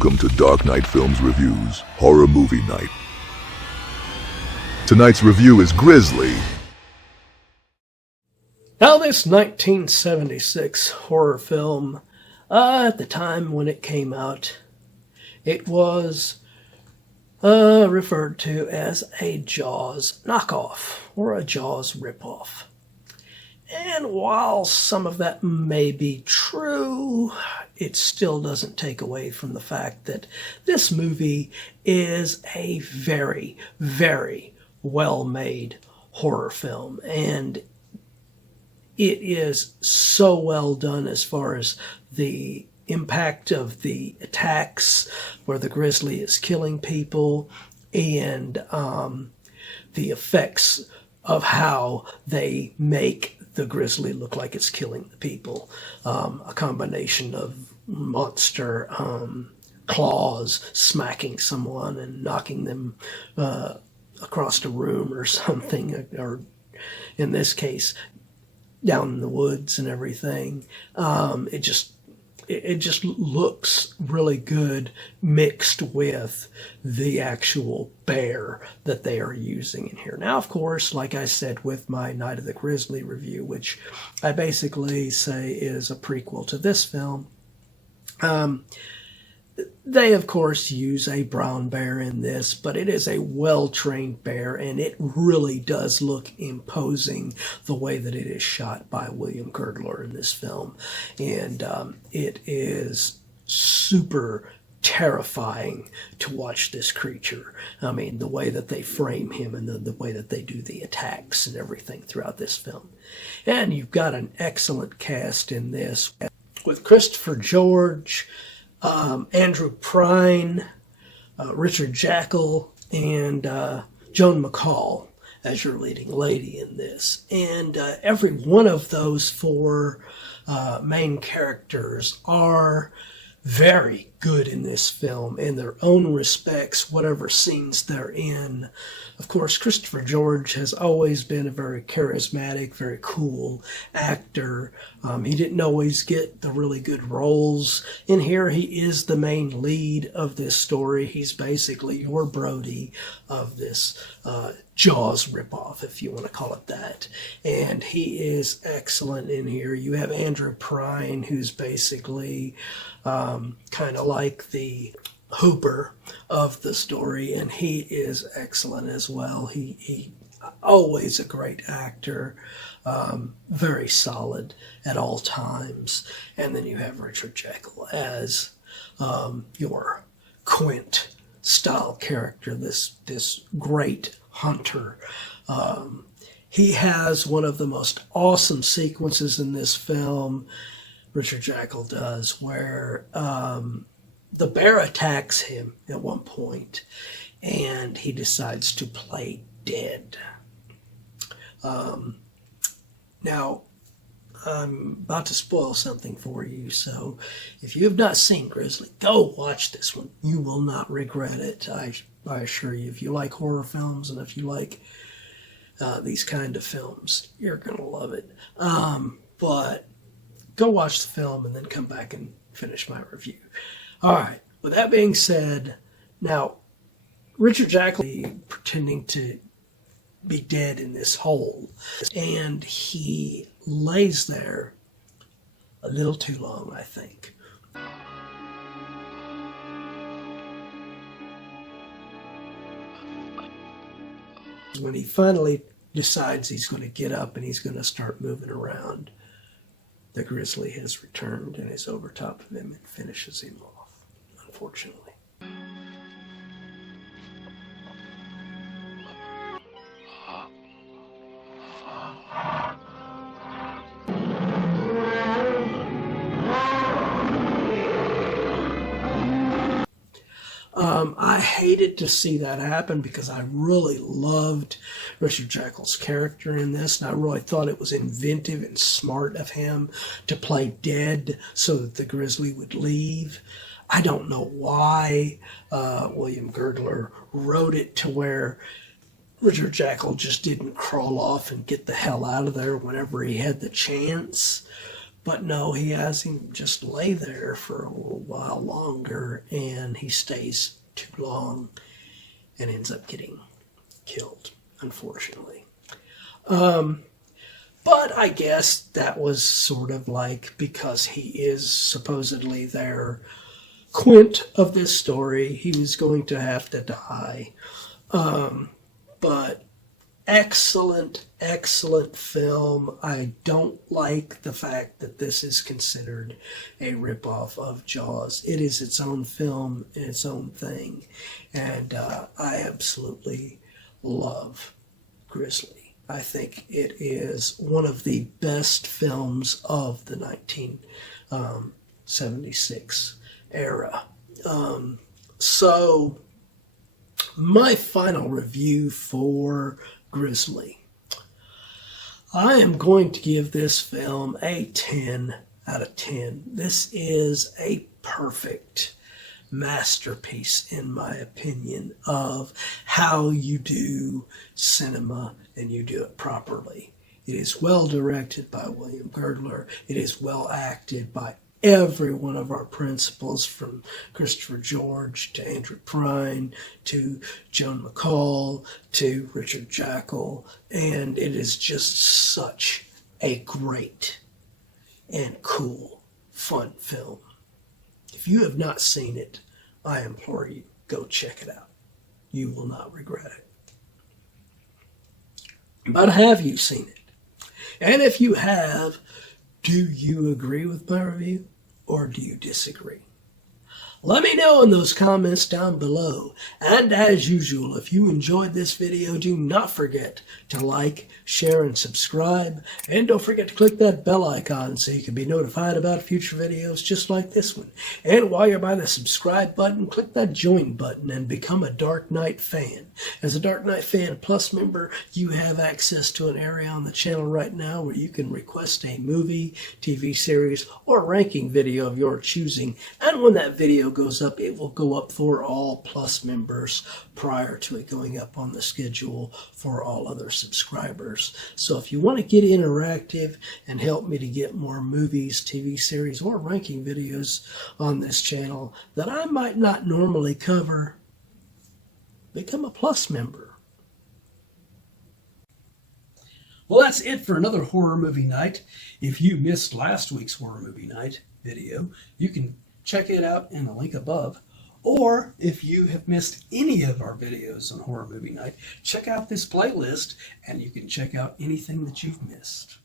Welcome to Dark Knight Films Reviews, Horror Movie Night. Tonight's review is Grizzly. Now, this 1976 horror film, at the time when it came out, it was referred to as a Jaws knockoff or a Jaws ripoff. And while some of that may be true, it still doesn't take away from the fact that this movie is a very, very well-made horror film. And it is so well done as far as the impact of the attacks where the Grizzly is killing people and the effects of how they make the Grizzly look like it's killing the people. A combination of monster claws smacking someone and knocking them across the room or something, or in this case, down in the woods and everything. It just looks really good mixed with the actual bear that they are using in here. Now, of course, like I said with my Night of the Grizzly review, which I basically say is a prequel to this film, they, of course, use a brown bear in this, but it is a well-trained bear, and it really does look imposing the way that it is shot by William Girdler in this film. And it is super terrifying to watch this creature. I mean, the way that they frame him and the way that they do the attacks and everything throughout this film. And you've got an excellent cast in this with Christopher George, Andrew Prine, Richard Jaeckel, and Joan McCall as your leading lady in this. And every one of those four main characters are very good in this film in their own respects, whatever scenes they're in. Of course, Christopher George has always been a very charismatic, very cool actor. He didn't always get the really good roles. In here, he is the main lead of this story. He's basically your Brody of this Jaws ripoff, if you want to call it that. And he is excellent in here. You have Andrew Prine, who's basically kind of like the Hooper of the story, and he is excellent as well. He always a great actor, very solid at all times. And then you have Richard Jaeckel as your Quint style character, this great hunter. He has one of the most awesome sequences in this film, Richard Jaeckel does, where the bear attacks him at one point, and he decides to play dead. Now, I'm about to spoil something for you, so if you have not seen Grizzly, go watch this one. You will not regret it, I assure you. If you like horror films and if you like these kind of films, you're going to love it. But go watch the film and then come back and finish my review. All right, with that being said, now, Richard Jaeckel pretending to be dead in this hole, and he lays there a little too long, I think. When he finally decides he's going to get up and he's going to start moving around, the Grizzly has returned and is over top of him and finishes him off, unfortunately. I hated to see that happen because I really loved Richard Jaeckel's character in this, and I really thought it was inventive and smart of him to play dead so that the Grizzly would leave. I don't know why William Girdler wrote it to where Richard Jaeckel just didn't crawl off and get the hell out of there whenever he had the chance. But no, he has him just lay there for a little while longer, and he stays too long and ends up getting killed, unfortunately. But I guess that was sort of like, because he is supposedly their quint of this story, he was going to have to die. But excellent, excellent film. I don't like the fact that this is considered a ripoff of Jaws. It is its own film and its own thing. And I absolutely love Grizzly. I think it is one of the best films of the 1976 era. So my final review for Grizzly. I am going to give this film a 10 out of 10. This is a perfect masterpiece, in my opinion, of how you do cinema and you do it properly. It is well directed by William Girdler. It is well acted by every one of our principals, from Christopher George to Andrew Prine to Joan McCall to Richard Jaeckel, and it is just such a great and cool, fun film. If you have not seen it, I implore you, go check it out. You will not regret it. But have you seen it? And if you have, do you agree with my review, or do you disagree? Let me know in those comments down below. And as usual, if you enjoyed this video, do not forget to like, share, and subscribe. And don't forget to click that bell icon so you can be notified about future videos just like this one. And while you're by the subscribe button, click that join button and become a Dark Knight fan. As a Dark Knight Fan Plus member, you have access to an area on the channel right now where you can request a movie, TV series, or ranking video of your choosing. And when that video goes up, it will go up for all Plus members prior to it going up on the schedule for all other subscribers. So if you want to get interactive and help me to get more movies, TV series, or ranking videos on this channel that I might not normally cover, become a Plus member. Well, that's it for another horror movie night. If you missed last week's horror movie night video, you can check it out in the link above. Or if you have missed any of our videos on horror movie night, check out this playlist and you can check out anything that you've missed.